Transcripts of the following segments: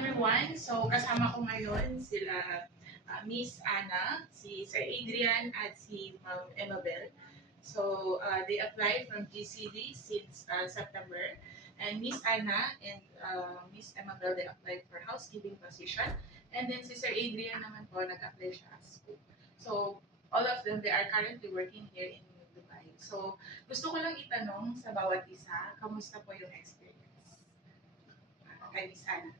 everyone. So kasama ko ngayon sila Miss Anna, si Sir Adrian at si Ma'am Emabel. So they applied from GCD since September. And Miss Anna and Miss Emabel, they applied for housekeeping position. And then si Sir Adrian naman po, nag-apply siya as cook. So all of them, they are currently working here in Dubai. So gusto ko lang itanong sa bawat isa, kamusta po yung experience? Kay Miss Anna.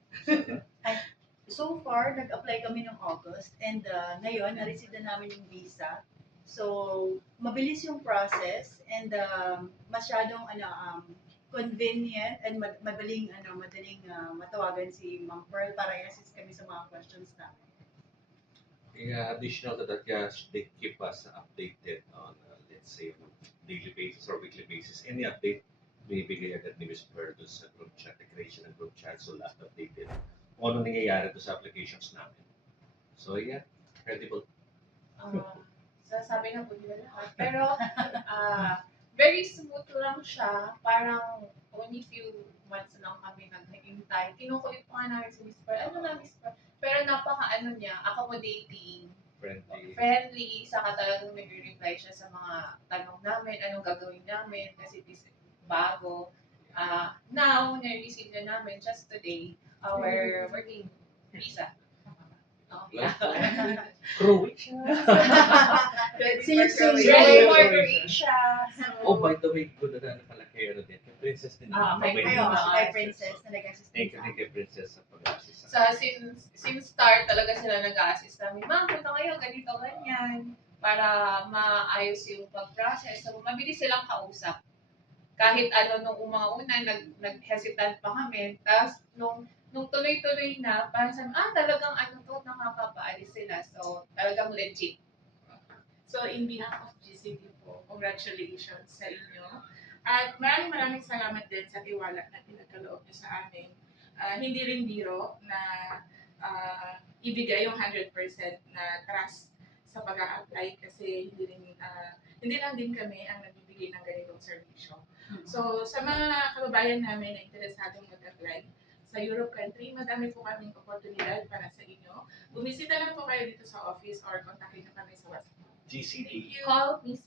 So far, nag-apply kami ng August and ngayon, na-receive na namin yung visa. So, mabilis yung process and masyadong convenient and madaling matawagan si Ma'am Pearl para i-assist kami sa mga questions namin. Yeah, additional to that, yes, they keep us updated on, let's say, on daily basis or weekly basis. Any update, binibigay agad ni Ms. Pearl doon sa group chat, the creation ng group chat, so last updated. Kung ano nangyayari doon sa applications namin. So yeah, credible. Sasabi na po nila lahat. Pero, very smooth lang siya. Parang, only few months lang kami naghihintay. Kinukulit pa nga namin si Miss Pearl. Ano na, Miss Pearl? Pero napaka-ano niya, accommodating, friendly, saka talagang nag-reply siya sa mga tanong namin, anong gagawin namin, kasi this is bago. Now, na-receive na namin just today, our working visa. Oh, yeah. Croatia. Ready for Croatia. Oh, by the way, good na nakalaki ano din. Kay Princess din. May Kay Princess na nag-assist Thank you sa amin. kay Princess sa pag-assist. So, since start talaga sila nag-assist namin, ma'am, punta kayo, ganito, ganyan, para maayos yung pag-process. So, mabilis silang kausap. Kahit nung mga una, nag-hesitant pa kami. Tapos, nung tuloy-tuloy na, parang sabi, talagang nakakapaalis sila. So, talagang legit. So in behalf of GCD po, congratulations sa inyo. At maraming salamat din sa tiwala na pinagkaloob niyo sa amin. Hindi rin biro na ibigay yung 100% na trust sa pag-a-apply kasi hindi lang din kami ang nagbibigay ng ganitong serbisyo. So sa mga kababayan namin na interesadong mag-apply sa Europe country, madami po kaming oportunidad para sa inyo. Bumisita lang po kayo dito sa office or kontakin nyo kami sa WhatsApp. GCD. Call Miss